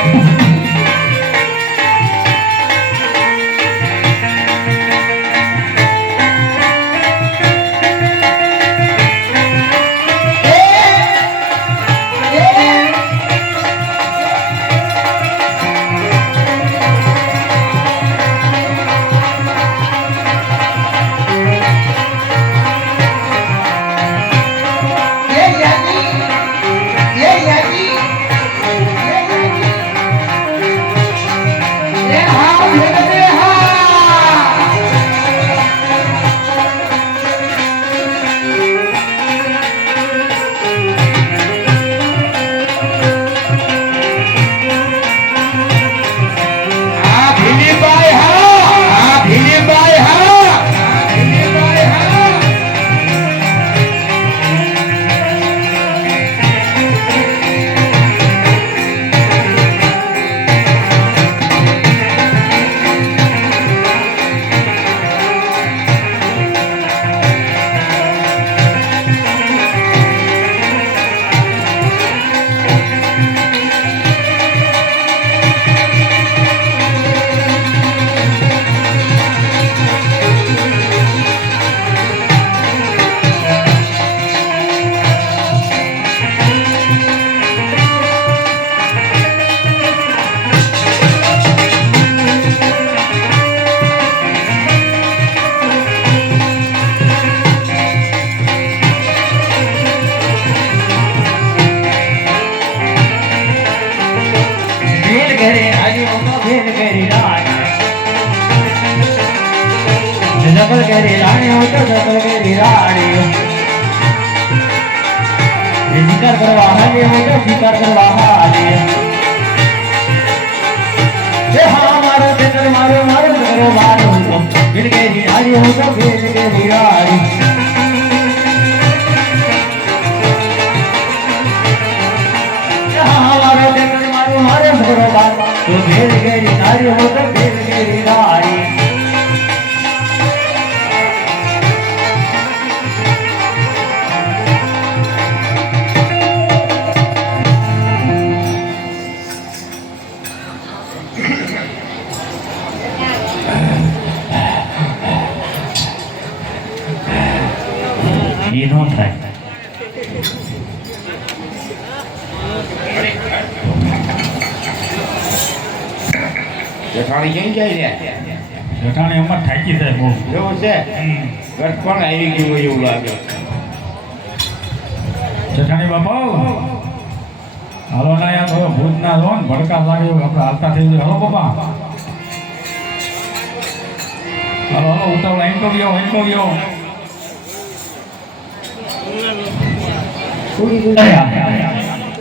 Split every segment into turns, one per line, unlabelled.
Thank you. આજે મોકો ભેલ ઘરે રાજ જગલ ઘરે રાણી હોય તો જગલ ઘરે રાણી એ શિકાર કરવા હાલે હોય તો શિકાર કરવા હાલે એ હા મારો જગલ મારો મારો જગલ મારો ભેલ ઘરે રાણી હોય તો ભેલ ઘરે રાણી મારો જગત મારું મારે ભરો બાપ તો ભેલ ગેરી નારી હો તો bhel You don't know that.
જેઠાણી કેમ જાય રે
જેઠાણી એમાં થાકી જાય બહુ.
એવું છે? ગઠપણ પણ આવી ગયું હોય એવું લાગે.
જેઠાણી બાપા હાલો ના યાર હવે ભૂત ના લો ને ભડકા લાગે આપણે હાલતા થઈ જાય. હલો બાપા. હાલો હાલો ઉતાવળ એમ તો ગયો એમ તો ગયો.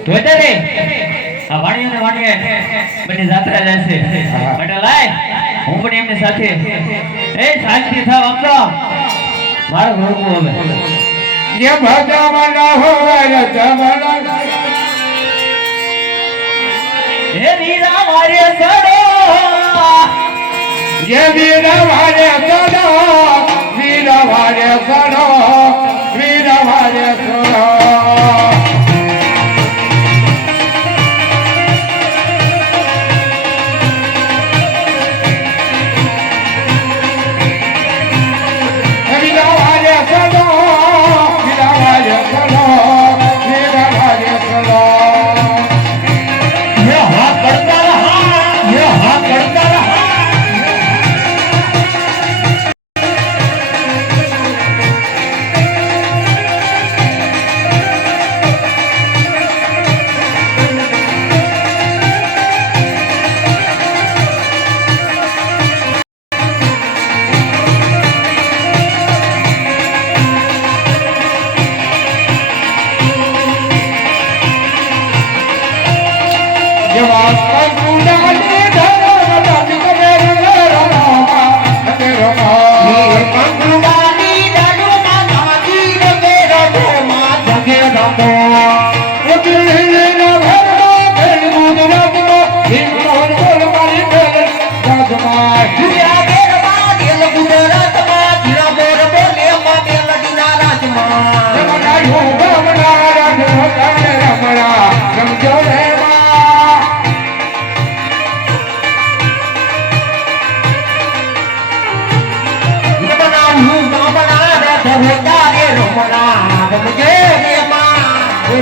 જોઈતા રે આ વાણી અને વાણી બંને જાત્રા જશે માટે લાય. હું પણ એમની સાથે. એ શાંતિ થાવ અમદો મારો ઘરકું હવે.
જે ભજમન હોય જમણ
હે નીરા મારે સડો
જે વીર વારે સડો વીર વારે સડો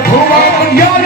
Who are you?